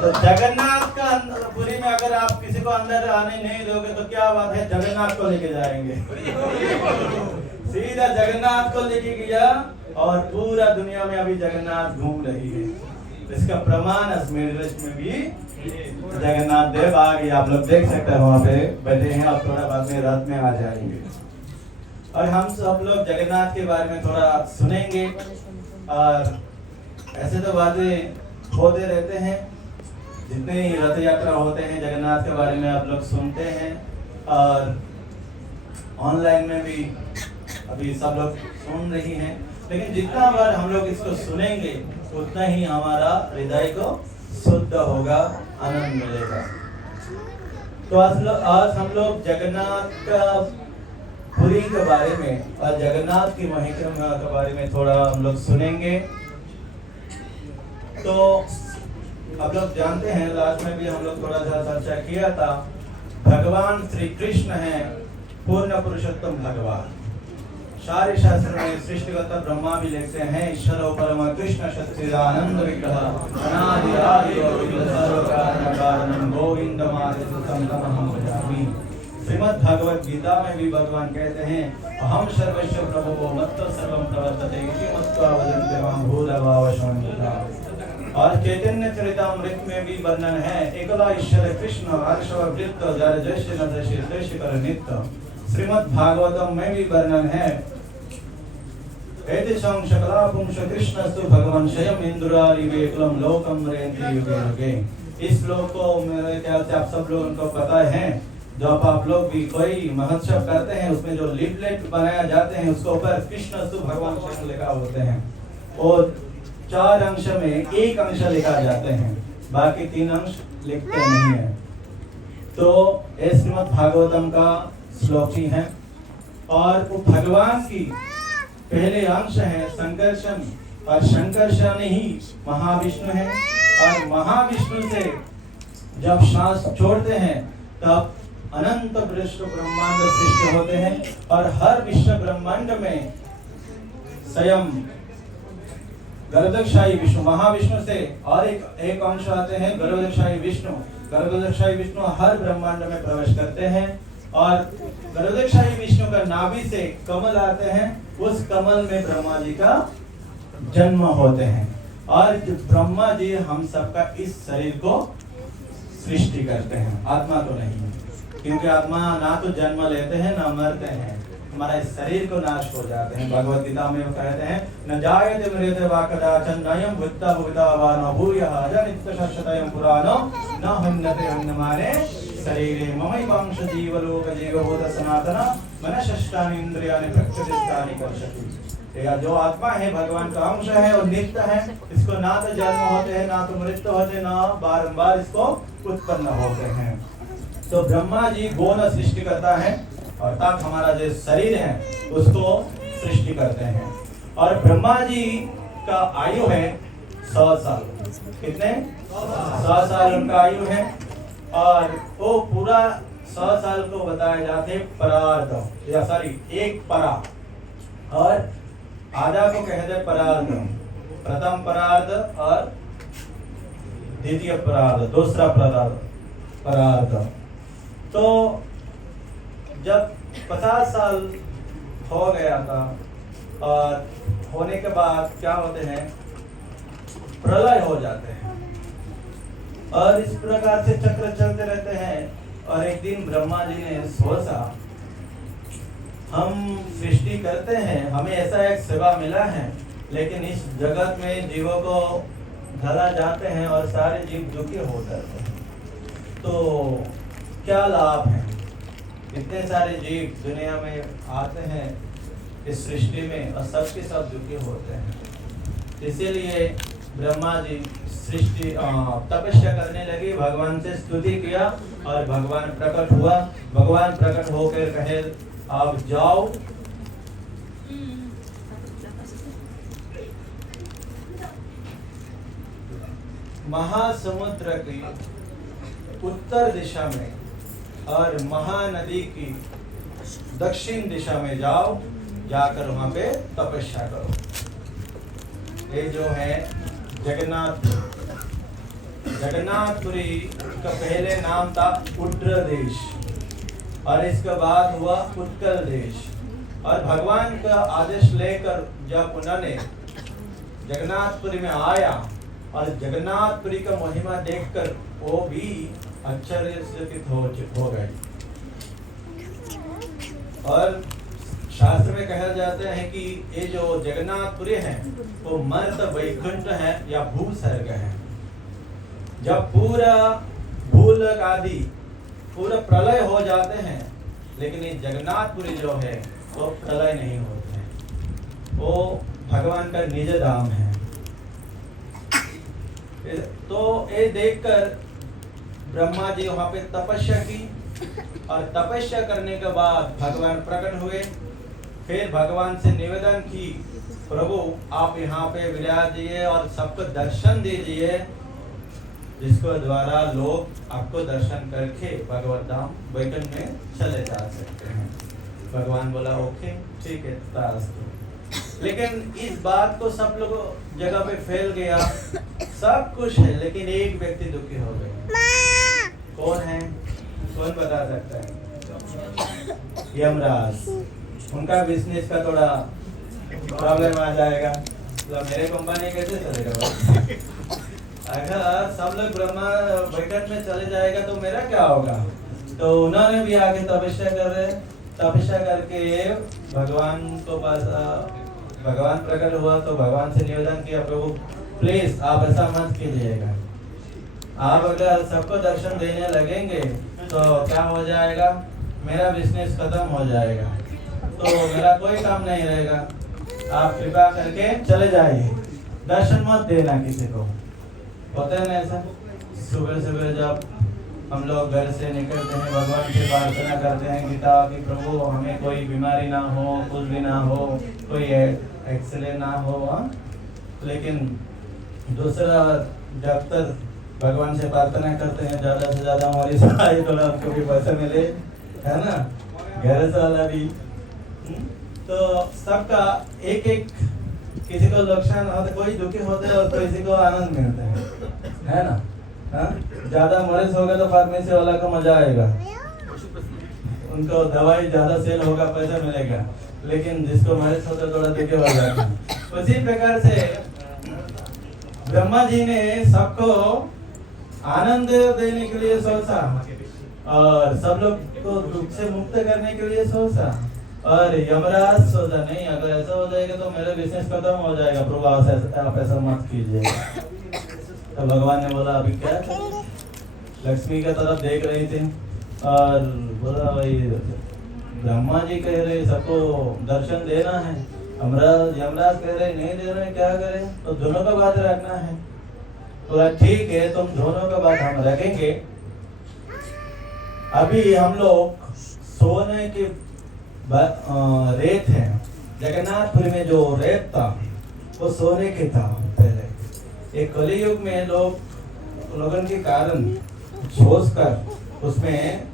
तो जगन्नाथ का पुरी में अगर आप किसी को अंदर आने नहीं दोगे तो क्या बात है, जगन्नाथ को लेके जाएंगे। सीधा जगन्नाथ को लेके गया और पूरा दुनिया में अभी जगन्नाथ घूम रही है। इसका प्रमाण अजमेर में भी जगन्नाथ देव आ गए, आप लोग देख सकते हैं वहाँ पे बैठे हैं और थोड़ा बाद में रात में आ जाएंगे। और हम सब लोग जगन्नाथ के बारे में थोड़ा सुनेंगे और ऐसे तो बातें होते रहते हैं, जितने ही रथ यात्रा होते हैं जगन्नाथ के बारे में आप लोग सुनते हैं और ऑनलाइन में भी अभी सब लोग सुन रही हैं। लेकिन जितना बार हम लोग इसको सुनेंगे उतना ही हमारा हृदय को शुद्ध होगा, आनंद मिलेगा। तो आज हम लोग जगन्नाथ का पुरी के बारे में और जगन्नाथ की महिमा के बारे में थोड़ा हम लोग सुनेंगे। तो आप लोग जानते हैं, लास्ट में भी हम लोग थोड़ा सा चर्चा किया था, भगवान श्री कृष्ण हैं पूर्ण पुरुषोत्तम भगवान। सारे शास्त्र में सृष्टिकर्ता ब्रह्मा भी लिखते हैं, ईश्वर परम कृष्ण सच्चिदानंद विग्रह अनादि आदि गोविंद सर्व कारण कारणम गोविंदमादितम तमहं भजामि। श्रीमद् भगवद गीता में भी भगवान कहते हैं, अहम सर्वस्य प्रभुः मत्तः सर्वं प्रवर्तते इति मत्वा वदन्ति मां भूरिभावः। और चैतन्य चरितामृत में भी वर्णन है, एकला ईश्वर कृष्ण हर्षवृत्त जर जैसे न जैसे तैसे कर नित्य। श्रीमद् भागवतम में भी वर्णन है, एतेषां शकला पुंस कृष्णस्तु भगवान स्वयं इंद्रारिवेकलम लोकम रेति युगे युगे। इस श्लोक को मेरे ख्याल से आप सब लोगों को पता है। जब आप लोग भी कोई महोत्सव करते हैं उसमें जो लिफलेट बनाया जाते हैं उसके ऊपर कृष्णस्तु भगवान स्वयं लिखा होते हैं और 4 अंश में 1 अंश लिखा जाते हैं, बाकी 3 अंश लिखते नहीं है। तो ये श्रीमद् भागवतम का श्लोक ही है। और वो भगवान की पहले अंश है संकर्षण, और संकर्षण ही महाविष्णु है। और महाविष्णु से जब श्वास छोड़ते हैं तब अनंत विश्व ब्रह्मांड सृष्टि होते हैं। और हर विश्व ब्रह्मांड में स्वयं गर्भदक्षायी विष्णु, महाविष्णु से और एक अंश आते हैं गर्भदक्षायी विष्णु। गर्भदक्षायी विष्णु हर ब्रह्मांड में प्रवेश करते हैं और गर्भदक्षायी विष्णु का नाभि से कमल आते हैं, उस कमल में ब्रह्मा जी का जन्म होते हैं। और ब्रह्मा जी हम सबका इस शरीर को सृष्टि करते हैं, आत्मा तो नहीं, क्योंकि आत्मा ना तो जन्म लेते हैं ना मरते हैं, हमारा इस शरीर को नाश हो जाते हैं। भगवत गीता में वो कहते हैं, न जायते म्रियते वा कदाचन नयं भूत्वा भूता वा न भूयः अजनित्य शाश्वतयं पुराणो न हन्यते हन्यमाने शरीरे ममैवांश जीवलोक जीवभूत सनातन मनश्शानि इंद्रियाणि प्रकृतिस्थानि कर्षति। या जो आत्मा है भगवान का अंश है और नित्य है, इसको ना तो जन्म होते हैं ना तो मृत्यु होते, ना बारंबार इसको उत्पन्न होते हैं। तो ब्रह्मा जी गौण सृष्टि करता है अर्थात हमारा जो शरीर है उसको सृष्टि करते हैं। और ब्रह्मा जी का आयु है 100 साल। कितने? 100 साल उनका आयु है। और वो पूरा 100 साल को बताए जाते परार्ध, या सॉरी 1 परा, और आधा को कहते परार्ध, प्रथम परार्ध और द्वितीय परार्ध, दूसरा परार्ध। तो जब 50 साल हो गया था और होने के बाद क्या होते हैं, प्रलय हो जाते हैं और इस प्रकार से चक्र चलते रहते हैं। और एक दिन ब्रह्मा जी ने सोचा, हम सृष्टि करते हैं, हमें ऐसा एक सेवा मिला है, लेकिन इस जगत में जीवों को ढला जाते हैं और सारे जीव दुखी हो जाते हैं, तो क्या लाभ है? इतने सारे जीव दुनिया में आते हैं इस सृष्टि में और सबके सब दुखी होते हैं। इसीलिए ब्रह्मा जी सृष्टि तपस्या करने लगे, भगवान से स्तुति किया और भगवान प्रकट हुआ। भगवान प्रकट होकर कहे, आप जाओ महासमुद्र की उत्तर दिशा में और महानदी की दक्षिण दिशा में जाओ, जाकर वहां पे तपस्या करो। ये जो है जगन्नाथ जगन्नाथपुरी का पहले नाम था उड्र देश और इसके बाद हुआ उत्कल देश। और भगवान का आदेश लेकर जब उन्होंने जगन्नाथपुरी में आया और जगन्नाथपुरी का महिमा देखकर वो भी आश्चर्यचकित हो गए। और शास्त्र में कहा जाता है कि ये जो जगन्नाथपुरी है वो मर्त वैकुंठ है या भूस्वर्ग है। जब पूरा भूलोक आदि पूरा प्रलय हो जाते हैं, लेकिन ये जगन्नाथपुरी जो है वो प्रलय नहीं होते हैं, वो भगवान का निज धाम है। तो ये देखकर ब्रह्मा जी वहां पे तपस्या की और तपस्या करने के बाद भगवान प्रकट हुए। फिर भगवान से निवेदन की, प्रभु आप यहाँ पे विराजिए और सबको दर्शन दीजिए, जिसको द्वारा लोग आपको दर्शन करके भगवत धाम वैकुंठ में चले जा सकते हैं। भगवान बोला ओके ठीक है तथास्तु। लेकिन इस बात को सब लोग जगह पे फैल गया, सब कुछ है, लेकिन एक व्यक्ति दुखी हो गया। कौन है? कौन बता सकता है? यमराज। उनका बिजनेस का थोड़ा प्रॉब्लम आ जाएगा, तो मेरे कंपनी कैसे चलेगा? अगर सब लोग ब्रह्मा वैकुंठ में चले जाएगा तो मेरा क्या होगा? तो उन्होंने भी आगे तपस्या कर रहे, तपस्या करके भगवान को पास भगवान प्रकट हुआ। तो भगवान से निवेदन किया, प्रभु प्लीज आप ऐसा मत कीजिएगा, आप अगर सबको दर्शन देने लगेंगे तो क्या हो जाएगा? मेरा बिजनेस खत्म हो जाएगा, तो मेरा कोई काम नहीं रहेगा। आप कृपा करके चले जाइए, दर्शन मत देना किसी को। होता है ना ऐसा? सुबह सुबह जब हम लोग घर से निकलते हैं, भगवान से प्रार्थना करते हैं गीता कि प्रभु हमें कोई बीमारी ना हो, कुछ भी ना हो, कोई एक्सीडेंट ना हो। लेकिन दूसरा जब तक भगवान से प्रार्थना करते हैं ज़्यादा से ज़्यादा हमारी सहाय तो हमको भी पैसे मिले, है ना, घर वाला भी। तो सबका एक एक, किसी को नुकसान होता, कोई दुखी होते हैं और किसी को आनंद मिलता है ना। ज्यादा मरीज होगा तो फार्मेसी वाला को मजा आएगा, उनको दवाई ज्यादा सेल होगा, पैसा मिलेगा। लेकिन जिसको मरीज होता है थोड़ा दुखी हो जाता है। उसी प्रकार से ब्रह्मा जी ने सबको आनंद देने के लिए सोचा और सब लोग को दुख से मुक्त करने के लिए सोचा। और यमराज सोचा नहीं, अगर ऐसा हो जाएगा तो मेरा बिजनेस खत्म हो जाएगा, प्रभु आप ऐसा मत कीजिए। तो भगवान ने बोला अभी क्या करें? लक्ष्मी की तरफ देख रही थी और बोला भाई ब्रह्मा जी कह रहे सबको दर्शन देना है, यमराज कह रहे नहीं दे रहे, क्या करें? तो दोनों का बात रखना है। बोला ठीक है, तुम दोनों का बात हम रखेंगे। अभी हम लोग सोने की रेत है, जगन्नाथपुरी में जो रेत था वो सोने के था पहले। एक कलियुग में लोगों के कारण सोच कर उसमें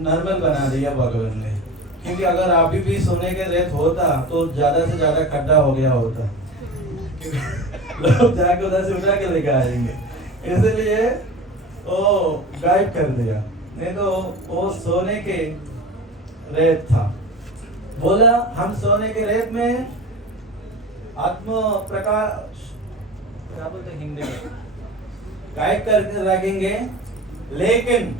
नॉर्मल बना दिया भगवान ने, क्योंकि अगर अभी भी सोने के रेत होता तो ज्यादा से ज्यादा खड्डा हो गया होता, लोग जाके उधर से उठा के लेके आएंगे, इसलिए वो गायब कर दिया। नहीं तो वो सोने के रेत था। बोला हम सोने के रेत में आत्म प्रकाश, क्या बोलते हैं हिंदी में, गायब करके रखेंगे। लेकिन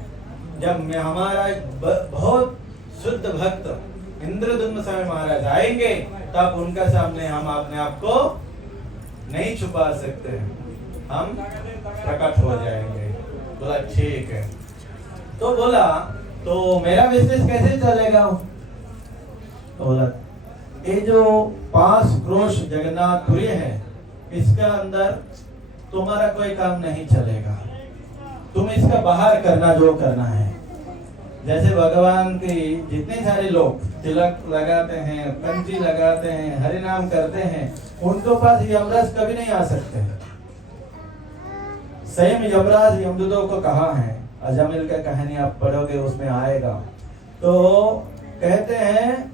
जब हमारा बहुत शुद्ध भक्त इंद्रदुम्न स्वामी महाराज आएंगे तब उनका सामने हम अपने आप को नहीं छुपा सकते, हम प्रकट हो जाएंगे। बोला ठीक है। तो बोला तो मेरा बिजनेस कैसे चलेगा? तो बोला ये जो 5 क्रोश जगन्नाथपुरी है इसका अंदर तुम्हारा कोई काम नहीं चलेगा, तुम इसका बाहर करना जो करना है। जैसे भगवान के जितने सारे लोग तिलक लगाते हैं, कंठी लगाते हैं, हरि नाम करते हैं, उनके पास यमराज कभी नहीं आ सकते। स्वयं यमराज यमदूतों को कहा है, अजामिल का कहानी आप पढ़ोगे उसमें आएगा। तो कहते हैं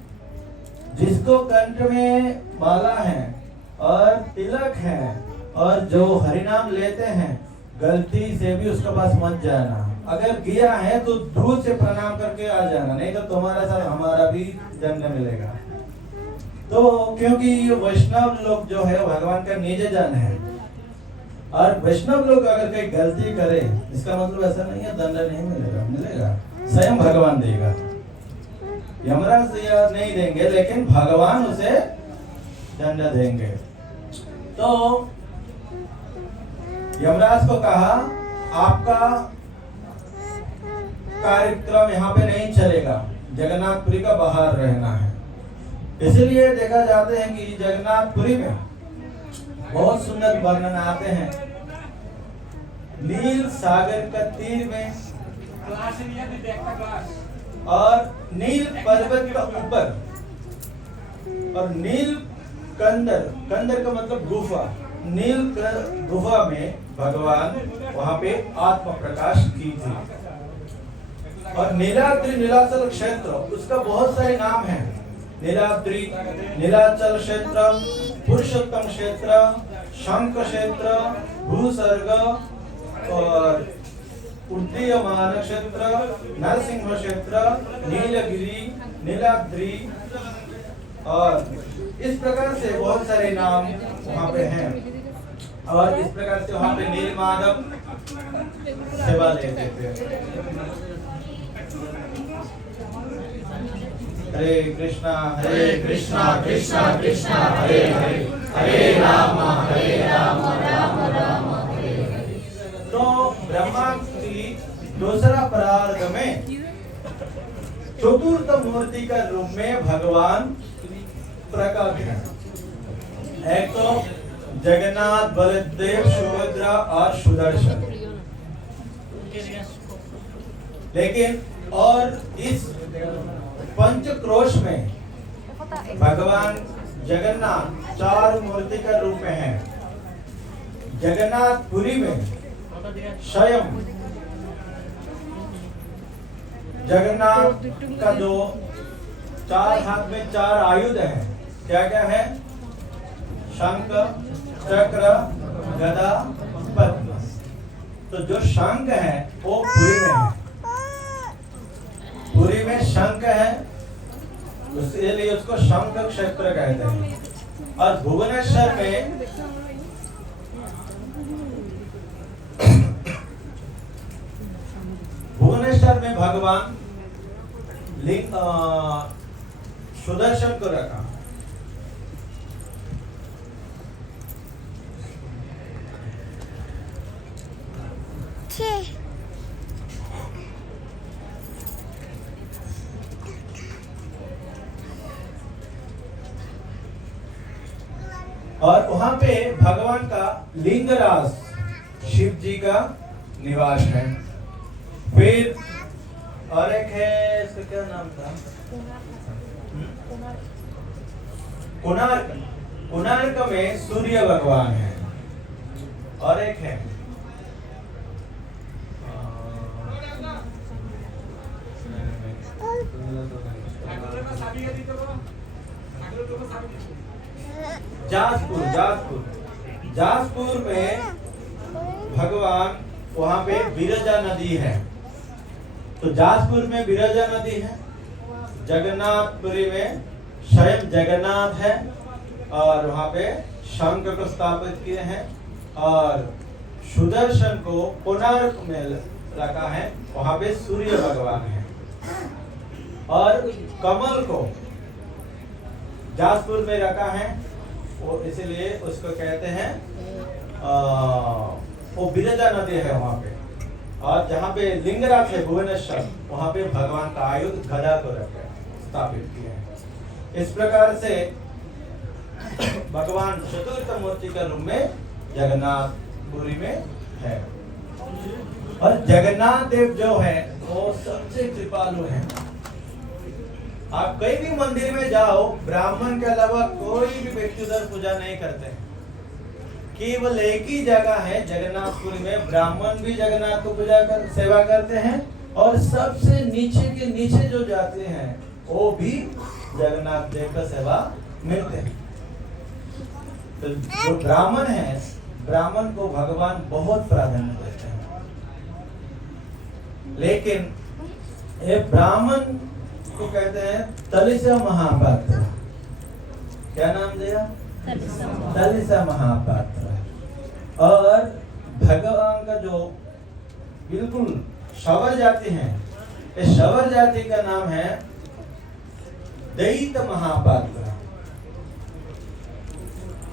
जिसको कंठ में माला है और तिलक है और जो हरिनाम लेते हैं गलती से भी उसके पास मत जाना। अगर गया है तो दूर से प्रणाम करके आ जाना, नहीं तो तुम्हारे साथ हमारा भी दंड मिलेगा। तो क्योंकि ये वैष्णव लोग जो है भगवान का निज जन है, और वैष्णव लोग अगर कोई गलती करे, इसका मतलब ऐसा नहीं है दंड नहीं मिलेगा, मिलेगा, स्वयं भगवान देगा। यमराज नहीं देंगे, लेकिन भगवान उसे दंड देंगे। तो यमराज को कहा आपका कार्यक्रम यहाँ पे नहीं चलेगा, जगन्नाथपुरी का बाहर रहना है। इसलिए देखा जाते हैं कि जगन्नाथपुरी में बहुत सुंदर वर्णन आते हैं। नील सागर का तीर में और नील पर्वत का ऊपर, और नील कंदर का मतलब गुफा, नील गुफा में भगवान वहां पे आत्म प्रकाश की थी। और नीलाद्रि नीलाचल क्षेत्र, उसका बहुत सारे नाम हैं। नीलाद्रि, नीलाचल क्षेत्र, पुरुषोत्तम क्षेत्र, शंख क्षेत्र, भूसर्ग और उदीयमान क्षेत्र, नरसिंह क्षेत्र, नीलगिरी, नीलाद्रि, और इस प्रकार से बहुत सारे नाम वहाँ पे हैं। और इस प्रकार से वहाँ पे नील माधव सेवा लेते थे। हरे कृष्णा कृष्णा कृष्णा हरे हरे, हरे राम राम राम हरे हरे। तो ब्रह्मा की दूसरा प्रार्थ में चतुर्थ मूर्ति का रूप में भगवान प्रकट है। एक तो जगन्नाथ, बलदेव, सुभद्रा और सुदर्शन। लेकिन और इस पंचक्रोश में भगवान जगन्नाथ चार मूर्ति का रूप में है। जगन्नाथपुरी में स्वयं जगन्नाथ का जो चार हाथ में चार आयुध हैं, क्या क्या है? शंख, चक्र, गदा, पद्म। तो जो शंख है वो पुरी में है, पुरी में शंख है, इसलिए उसको शंख क्षेत्र कहते हैं। और भुवनेश्वर में भगवान लिंग सुदर्शन को रखा। और वहां पे भगवान का लिंगराज शिव जी का निवास है। फिर और एक है, इसका क्या नाम था? कोणार्क। कोणार्क में सूर्य भगवान है। और एक है जाजपुर में भगवान, वहां पे विरजा नदी है। तो जाजपुर में विरजा नदी है। जगन्नाथपुरी में स्वयं जगन्नाथ है और वहां पे शंख को स्थापित किए हैं। और सुदर्शन को कोणार्क में रखा है, वहां पे सूर्य भगवान है। और कमल को जाजपुर में रखा है, वो इसलिए उसको कहते हैं वो विरजा नदी है वहां पे। और जहाँ पे लिंगराज है भुवनेश्वर, वहां पे भगवान का आयुध गदा को रखे स्थापित किए हैं। इस प्रकार से भगवान चतुर्थ मूर्ति का रूप में जगन्नाथपुरी में है। और जगन्नाथ देव जो है वो सबसे कृपालु है। आप कहीं भी मंदिर में जाओ, ब्राह्मण के अलावा कोई भी व्यक्ति उधर पूजा नहीं करते हैं। केवल एक ही जगह है जगन्नाथपुरी में, ब्राह्मण भी जगन्नाथ को सेवा करते हैं। और सबसे नीचे के नीचे जो जाते हैं वो भी जगन्नाथ देव का सेवा मिलते हैं। तो जो ब्राह्मण है ब्राह्मण को भगवान बहुत प्राधान्य देते हैं, लेकिन ये ब्राह्मण को कहते हैं तलिसा महापात्र। क्या नाम दिया? तलिसा महापात्र। और भगवान का जो बिल्कुल शवर जाति है, इस शवर जाति का नाम है दैत महापात्र।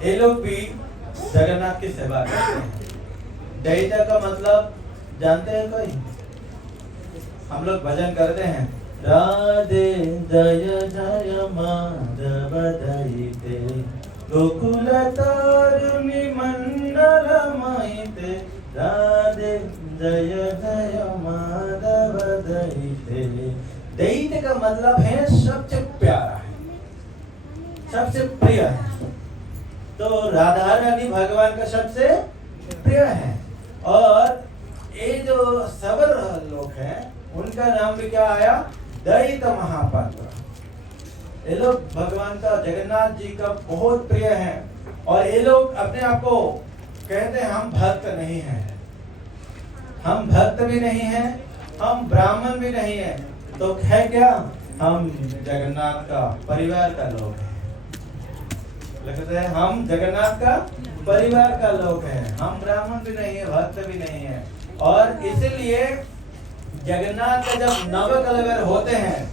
ये लोग भी जगन्नाथ की सेवा करते हैं। दैत का मतलब जानते हैं कोई? हम लोग भजन करते हैं, राधे जय जय माधव दैते गोकुल तारुणी मंडल माइते, राधे जय जय माधव दैते। दैत का मतलब है सबसे प्यारा है, सबसे प्रिय है। तो राधा रानी भगवान का सबसे प्रिय है। और ये जो सवर लोग हैं उनका नाम भी क्या आया? दैत महापात्र। ये लोग भगवान का, जगन्नाथ जी का बहुत प्रिय हैं। और ये लोग अपने आप को कहते हैं हम भक्त नहीं हैं, हम भक्त भी नहीं हैं, हम ब्राह्मण भी नहीं हैं, तो है क्या? हम जगन्नाथ का परिवार का लोग हैं। लगता है हम जगन्नाथ का परिवार का लोग हैं, हम ब्राह्मण भी नहीं है, भक्त भी नहीं है। और इसीलिए जगन्नाथ का जब नवकलेवर होते हैं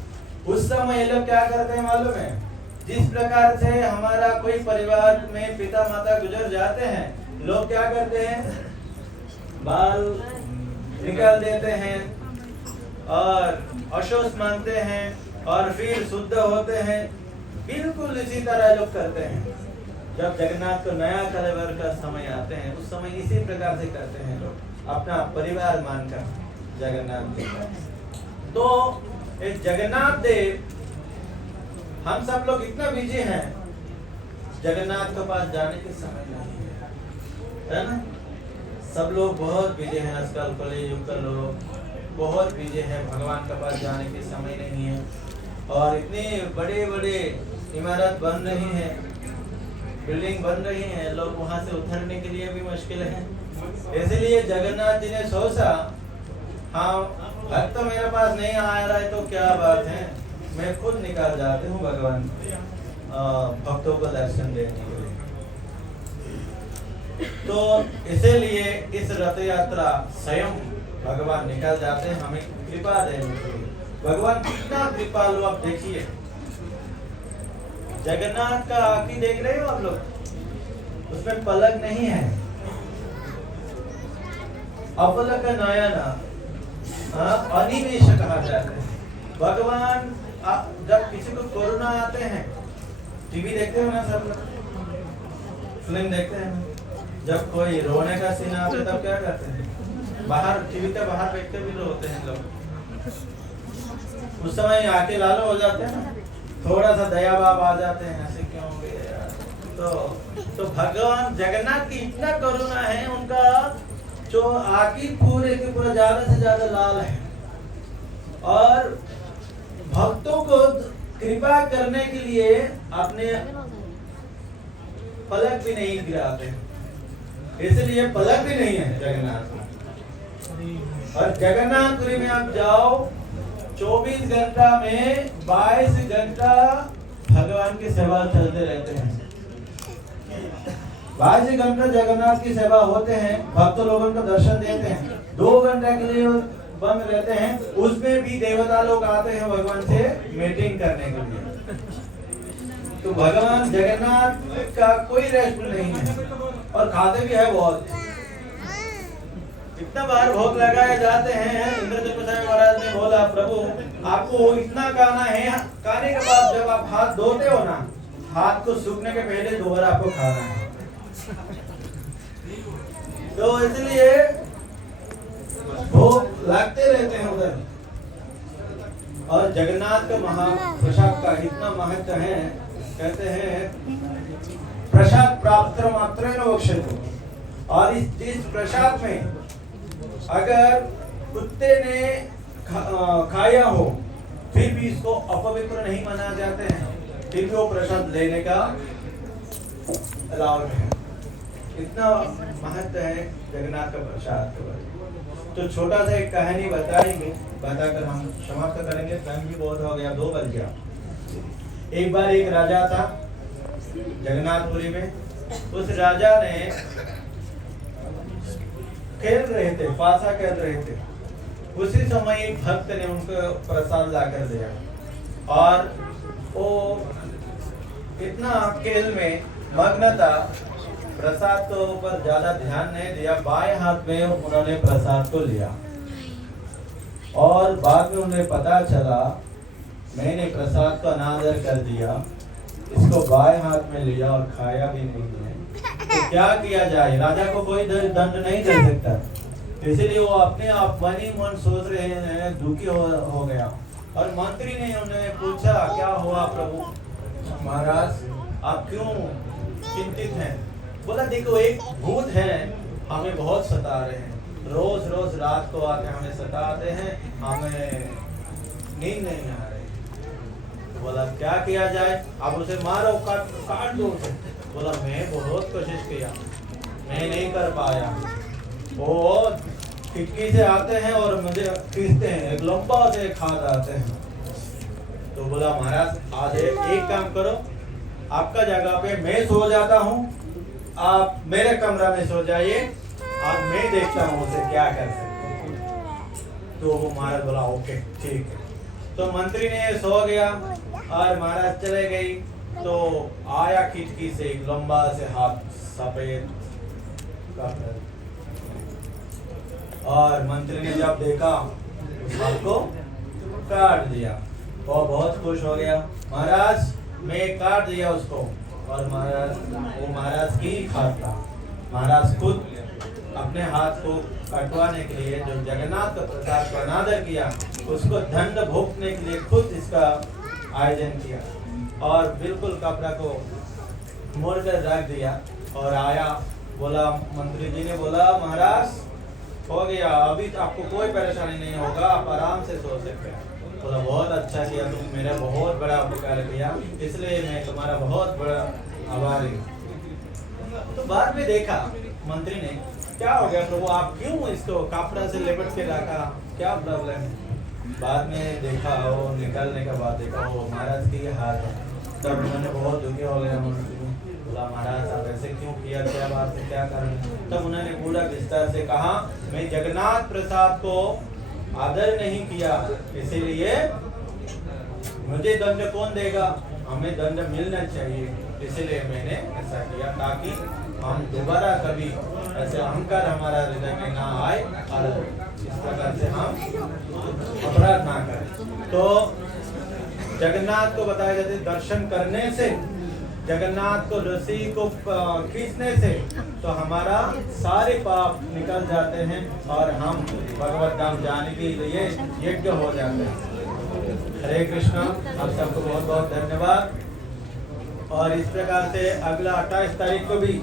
उस समय ये लोग क्या करते हैं मालूम है? जिस प्रकार से हमारा कोई परिवार में पिता माता गुजर जाते हैं, लोग क्या करते हैं? बाल निकाल देते हैं और अशोच मानते हैं और फिर शुद्ध होते हैं। बिल्कुल इसी तरह लोग करते हैं। जब जगन्नाथ को नया कलेवर का समय आते हैं उस समय इसी प्रकार से करते हैं लोग, अपना परिवार मानकर जगन्नाथ देव। तो एक जगन्नाथ देव, हम सब लोग इतना बिजी हैं, जगन्नाथ के पास जाने के समय नहीं है ना? सब लोग बहुत बिजी हैं आजकल, कलयुग का लोग बहुत बिजी हैं, भगवान के पास जाने के समय नहीं है। और इतने बड़े बड़े इमारत बन रही हैं, बिल्डिंग बन रही हैं, लोग वहां से उतरने के लिए भी मुश्किल है। इसलिए जगन्नाथ जी ने सोचा, हाँ भक्त तो मेरे पास नहीं आ रहा है तो क्या बात है, मैं खुद निकाल जाती हूँ भगवान भक्तों को दर्शन देने के लिए। तो इसीलिए इस रथ यात्रा स्वयं भगवान निकल जाते हैं हमें कृपा देने के लिए। भगवान कितना कृपालु, आप देखिए जगन्नाथ का आँखें देख रहे हो आप लोग, उसमें पलक नहीं है, अपलक नयना, अनिमेष कहा जाता है। भगवान जब किसी को कोरोना आते हैं, टीवी देखते हो ना सब लोग, फिल्म देखते हैं, जब कोई रोने का सीन आता है तब क्या करते हैं? बाहर टीवी के बाहर बैठ के भी रोते हैं लोग। उस समय आके लालो हो जाते हैं ना, थोड़ा सा दया भाव आ जाते हैं, ऐसे क्यों हो गए यार। तो भगवान जगन्नाथ की इतना करुणा है, उनका जो आँखें पूरे के पूरा ज्यादा से ज्यादा लाल है और भक्तों को कृपा करने के लिए अपने पलक भी नहीं गिराते, इसलिए पलक भी नहीं है जगन्नाथ में। और जगन्नाथपुरी में आप जाओ, 24 घंटा में 22 घंटा भगवान की सेवा चलते रहते हैं। 22 घंटा जगन्नाथ की सेवा होते हैं, भक्त लोगों को दर्शन देते हैं। 2 घंटे के लिए बंद रहते हैं, उसमें भी देवता लोग आते हैं भगवान से मीटिंग करने के लिए। तो भगवान जगन्नाथ का कोई रेस्ट नहीं है और खाते भी है बहुत। इतना बार भोग लगाए जाते हैं। इंद्रदेव महाराज ने बोला, प्रभु आपको इतना खाना है, खाने के बाद जब आप हाथ धोते हो ना, हाथ को सूखने के पहले दोबारा आपको खाना है। तो इसलिए भोग लगते रहते हैं उधर। और जगन्नाथ का महाप्रसाद का इतना महत्व है, कहते हैं प्रसाद प्राप्त मात्रेण वक्ष्यते। और इस प्रसाद में अगर कुत्ते ने खाया हो फिर भी इसको अपवित्र नहीं माना जाते हैं, फिर भी वो प्रसाद लेने का अलाउड है। इतना महत्व है जगन्नाथ का प्रसाद के बारे में। तो छोटा सा एक कहानी बताएंगे, बताकर हम समाप्त करेंगे। टाइम भी बहुत हो गया, 2 बज गया। एक बार एक राजा था जगन्नाथपुरी में। उस राजा ने खेल रहे थे, पासा खेल रहे थे। उसी समय एक भक्त ने उनको प्रसाद ला कर दिया और वो इतना खेल में मग्न था, प्रसाद के ऊपर ज्यादा ध्यान नहीं दिया। बाएं हाथ में उन्होंने प्रसाद को लिया और बाद में उन्हें पता चला मैंने प्रसाद का अनादर कर दिया, इसको बाएं हाथ में लिया और खाया भी नहीं है। तो क्या किया जाए? राजा को कोई दंड नहीं दे सकता, इसलिए वो अपने आप मन ही मन सोच रहे हैं, दुखी हो गया। और मंत्री ने उन्हें पूछा क्या हुआ प्रभु महाराज, आप क्यों चिंतित हैं? बोला देखो एक भूत है, हमें बहुत सता रहे हैं, रोज रोज रात को आके हमें सताते हैं, हमें नींद नहीं आ रही। तो बोला क्या किया जाए? अब उसे मारो, काट दो उसे। बोला मैं बहुत कोशिश किया, मैं नहीं कर पाया। वो खिड़की से आते हैं और मुझे खींचते हैं, एक लंबा से एक हाथ आते हैं। तो बोला महाराज आज एक काम करो, आपका जगह पे मैं सो जाता हूँ, आप मेरे कमरा में सो जाइए, आज मैं देखता हूँ उसे क्या कर सकते। तो वो महाराज बोला ओके ठीक है। तो मंत्री ने सो गया और महाराज चले गई। तो आया खिड़की से एक लंबा से हाथ, सफेद और मंत्री ने जब देखा उस हाथ को काट दिया। वो बहुत खुश हो गया, महाराज मैं काट दिया उसको। और महाराज वो महाराज की हाथ था। महाराज खुद अपने हाथ को कटवाने के लिए जो जगन्नाथ का प्रसाद का अनादर किया, उसको दंड भोगने के लिए खुद इसका आयोजन किया और बिल्कुल कपड़ा को मोड़ कर रख दिया। और आया, बोला मंत्री जी ने बोला महाराज हो गया, अभी तो आपको कोई परेशानी नहीं होगा, आप आराम से सो सकते हैं। बोला बहुत अच्छा किया, तुम मेरा बहुत बड़ा उपकार किया, इसलिए मैं तुम्हारा बहुत बड़ा आभारी हूँ। तो बाद में देखा मंत्री ने, क्या हो गया प्रभु, आप क्यों इसको कपड़ा से लिपट के रखा, क्या प्रॉब्लम है? बाद में देखा, वो निकलने के बाद देखा वो महाराज की हाथ है। तब उन्होंने बहुत दुखी हो गया। बोला महाराज आप ऐसे क्यों किया, क्या बात है, क्या कारण? तब उन्होंने पूरा विस्तार से कहा मैं जगन्नाथ प्रसाद को आदर नहीं किया, इसीलिए मुझे दंड कौन देगा, हमें दंड मिलना चाहिए, इसलिए मैंने ऐसा किया ताकि हम दोबारा कभी ऐसे अहंकार हमारा हृदय में ना आए और इस प्रकार से हम अपराध ना करें। तो जगन्नाथ को बताया जाता है दर्शन करने से, जगन्नाथ को रस्सी को खींचने से तो हमारा सारे पाप निकल जाते हैं और हम भगवत धाम जाने के लिए यज्ञ हो जाते हैं। हरे कृष्णा, आप सबको बहुत बहुत धन्यवाद। और इस प्रकार से अगला 28 तारीख को भी